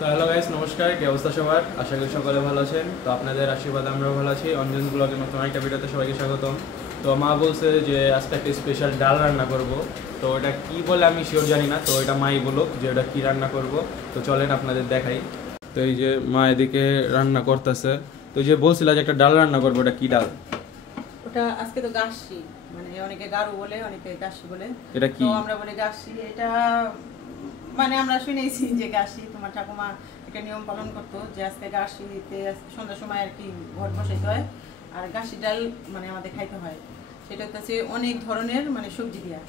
তো hello guys, নমস্কার। কি অবস্থা সবার? আশা করি সকলে ভালো আছেন। তো আপনাদের আশীর্বাদ আমরাও ভালো আছি। অঞ্জন ব্লগের নতুন একটা ভিডিওতে সবাইকে স্বাগতম। তো মা বলছে যে আজকে একটা স্পেশাল ডাল রান্না করব। তো ওটা কি বলে আমি শিওর জানি না, তো এটা মাই বলো যে ওটা কি রান্না করব। তো চলেন আপনাদের দেখাই। তো এই যে মা এদিকে রান্না করতেছে। তো এই যে বলছিল যে একটা ডাল রান্না করবো, ওটা কি ডাল? ওটা আজকে তো গাছি, মানে অনেকে গারু বলে, অনেকে গাছি বলে। এটা কি? তো আমরা বলি গাছি। এটা মানে আমরা শুনেছি যে গাছি, তোমার ঠাকুমা একটা নিয়ম পালন করতো যে আজকে গাছিতে সন্ধ্যার সময় আর কি ঘট বসাইতে হয়, আর গাছি ডাল মানে আমাদের খাইতে হয়। সেটা হচ্ছে অনেক ধরনের মানে সবজি দিয়া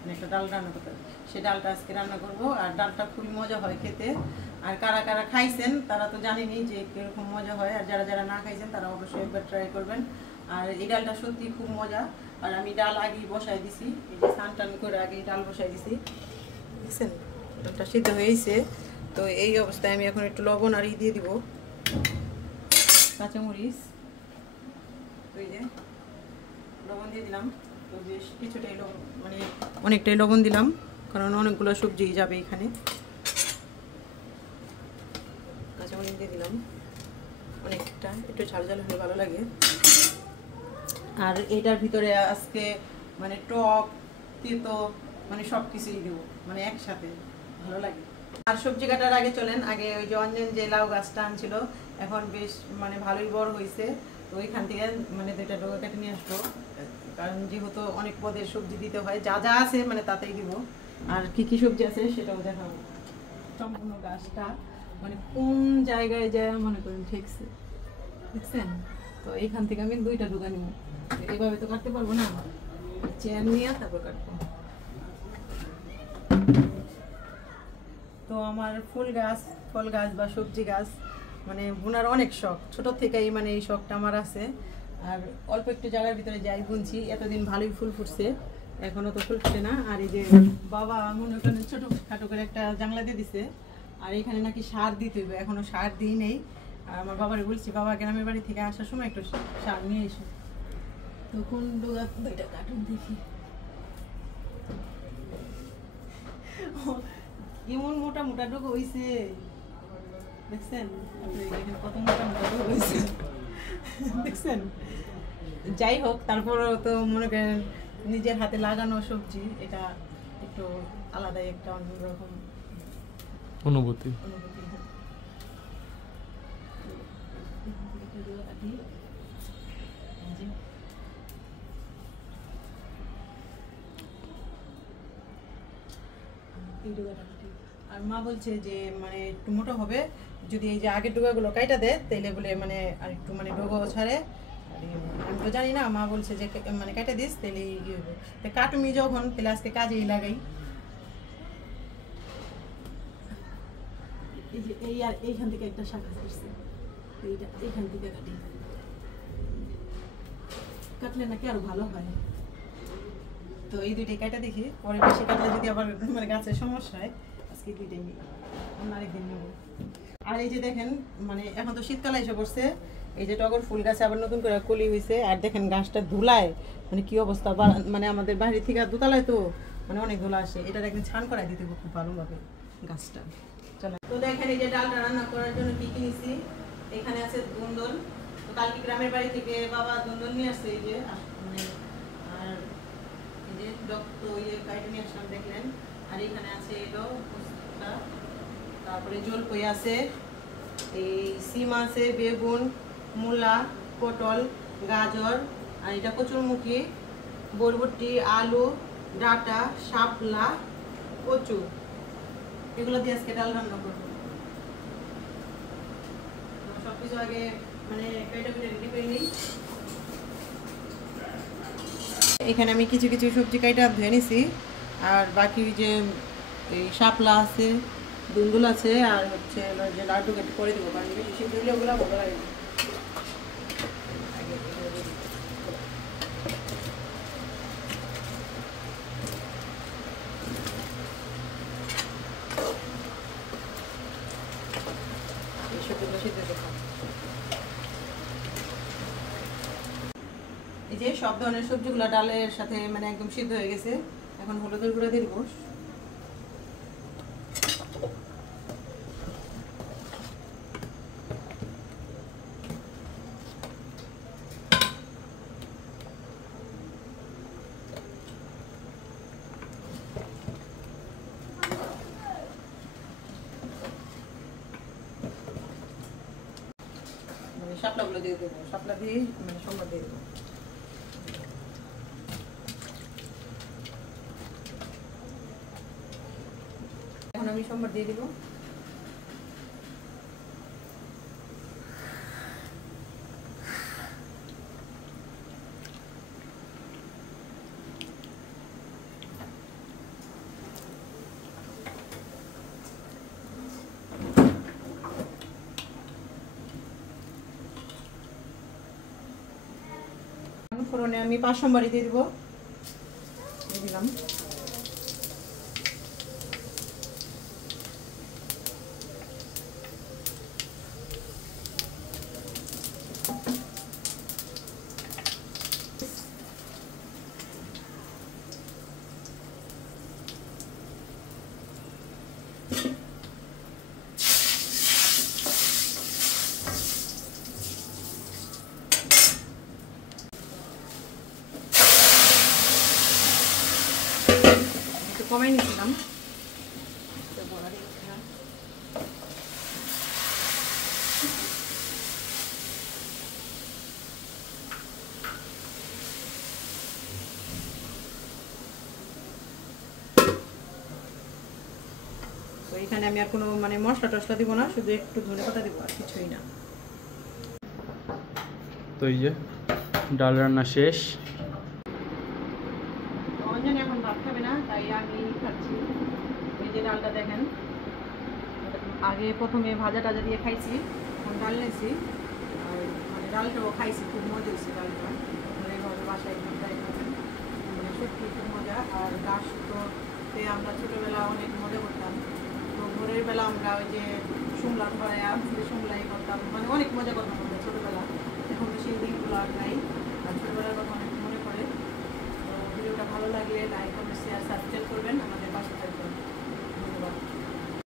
মানে একটা ডাল রান্না করতে হয়। সেই ডালটা আজকে রান্না করব, আর ডালটা খুবই মজা হয় খেতে। আর কারা কারা খাইছেন তারা তো জানেনই যে কীরকম মজা হয়, আর যারা যারা না খাইছেন তারা অবশ্যই একবার ট্রাই করবেন। আর এই ডালটা সত্যি খুব মজা। আর আমি ডাল আগেই বসাই দিছি, এই যে স্নান টান করে আগেই ডাল বসাই দিছি, দেখছেন ডালটা সিদ্ধ হয়েছে। তো এই অবস্থায় আমি এখন একটু লবণ আর দিয়ে দিব, কাঁচামরিচ। তো এই যে লবণ দিয়ে দিলাম। তো বেশ কিছুটাই লবণ, মানে অনেকটাই লবণ দিলাম, কারণ অনেকগুলো সবজি যাবে এখানে। কাঁচামরিচ দিয়ে দিলাম অনেকটা, একটু ঝাল ঝাল হলে ভালো লাগে। আর এটার ভিতরে আজকে মানে টক তেতো মানে সব কিছুই দেবো, মানে একসাথে ভালো লাগে। আর সবজি কাটার আগে চলেন, আগে ওই যে অঞ্জন যে লাউ গাছটা আনছিল, এখন বেশ মানে ভালোই বড় হয়েছে। তো ওইখান থেকে মানে দুইটা ডগা কেটে নিয়ে আসবো, কারণ যেহেতু অনেক পদের সবজি দিতে হয়, যা যা আছে মানে তাতেই দিব। আর কি কি সবজি আছে সেটাও দেখাবো। সম্পূর্ণ গাছটা মানে কোন জায়গায় যায় মনে করেন ঠেকছে, দেখছেন? তো এইখান থেকে আমি দুইটা ডগা নিব, এইভাবে তো কাটতে পারবো না, চেয়ার নিয়ে তারপর কাটবো। তো আমার ফুল গাছ, ফল গাছ বা সবজি গাছ মানে বোনার অনেক শখ, ছোট থেকেই মানে এই শখটা আমার আছে। আর অল্প একটু জায়গার ভিতরে যাই বুনছি, এতদিন ভালোই ফুল ফুটছে, এখনো তো ফুল ফুটে না। আর এই যে বাবা মনে করেন ছোট খাটো করে একটা জানলা দিয়ে দিছে, আর এখানে নাকি সার দিতে হবে, এখনো সার দিই নেই। আর আমার বাবারে বলছি, বাবা গ্রামের বাড়ি থেকে আসার সময় একটু সার নিয়ে এসো। তখন দুইটা কার্টুন দেখি, এমন মোটা মোটা ডোকা হয়েছে, দেখছেন কত মোটা মোটা ডোকা হয়েছে, দেখছেন? যাই হোক, তারপরও তো মনে করেন নিজের হাতে লাগানো সবজি, এটা একটু আলাদাই একটা অন্যরকম অনুভূতি। আর মা বলছে যে মানে একটু মোটা হবে যদি এই যে আগের ডোগাগুলো কাইটা দেয়, তাইলে বলে মানে আর একটু মানে ডোগা ছাড়ে। আমি তো জানি না, মা বলছে যে মানে কাইটা দিস তাইলে ইয়ে হবে। তো কাটুমি যখন, তাহলে আজকে কাজেই লাগাই। এই যে এই আর এইখান থেকে একটা শাখা আসছে, এইটা এইখান থেকে কাটি, কাটলে নাকি আরো ভালো হয়। তো এই দুইটাই কাটা দেখি, পরে বেশি কাটলে যদি আবার মানে গাছের সমস্যা হয়, আজকে দুইটাই নিই, অন্য আরেকদিন নেব। আর এই যে দেখেন মানে এখন তো শীতকালে এসে পড়ছে, এই যে টগর ফুল গাছে আবার নতুন করে কলি হয়েছে। আর দেখেন গাছটা ধুলায় মানে কি অবস্থা, মানে আমাদের বাড়ি থেকে দোতলায় তো মানে অনেক ধুলা আসে, এটার একদিন ছান করাই দিতে খুব ভালোভাবে গাছটা। চলো, তো দেখেন এই যে ডালটা রান্না করার জন্য কি কিনেছি। এখানে আছে দুন্দল, তো কালকে গ্রামের বাড়ি থেকে বাবা দুন্দল নিয়ে আসছে, এই যে মানে আর এই যে তো ইয়ে কাইটে নিয়ে আসলাম দেখলেন। আর এখানে আছে এলো পোস্তা, তারপরে জলপই আছে, এই সিম আছে, বেগুন, মূলা, পটল, গাজর, আর এটা কচুরমুখী, বরবটি, আলু, ডাঁটা, শাপলা, কচু, এগুলো দিয়ে আজকে ডাল রান্না করবো। সব কিছু আগে মানে কেটে কেটে রেডি করে নিই। এখানে আমি কিছু কিছু সবজি কাইটা ধুয়ে নিছি, আর বাকি যে এই শাপলা আছে, দুন্দুল আছে, আর হচ্ছে যে লাড্ডু কেটে করে দেবো, কারণ বেশি সিদ্ধ হলে ওগুলো ভালো লাগে না। এই সবজিগুলো সিদ্ধ করবো। এই যে সব ধরনের সবজিগুলো ডালের সাথে মানে একদম সিদ্ধ হয়ে গেছে, এখন হলুদের গুঁড়া দিয়ে দেবো। শাপলাগুলো দিয়ে দেবো, শাপলা দিয়ে মানে সম্বার দিয়ে দেবো। এখন আমি সম্বার দিয়ে দিব। ফোড়নে আমি 5 সোমবারই দিয়ে দিব, দিয়ে দিলাম। কমাই নিয়েছিলাম। তো এখানে আমি আর কোনো মানে মশলা টসলা দিব না, শুধু একটু ধনেপাতা দিব, আর কিছুই না। তো এই যে ডাল রান্না শেষ। অঞ্জনে এখন ভাত খাবে না, তাই আমি খাচ্ছি। এই যে ডালটা দেখেন, আগে প্রথমে ভাজা টাজা দিয়ে খাইছি, এখন ডাল নিয়েছি। আর মানে ডালটাও খাইছি, খুব মজা হয়েছে ডালটা। মানে এইভাবে বাসায় একদম ট্রাই করবেন, মানে সত্যি খুব মজা। আর গাছ তো আমরা ছোটোবেলা অনেক মজা করতাম। তো ভোরের বেলা আমরা ওই যে শুমলা ধরাইয়া শুমলাই করতাম, মানে অনেক মজা করতাম আমরা ছোটোবেলা। এখন তো সেই দিনগুলো আর নাই। আর ছোটোবেলা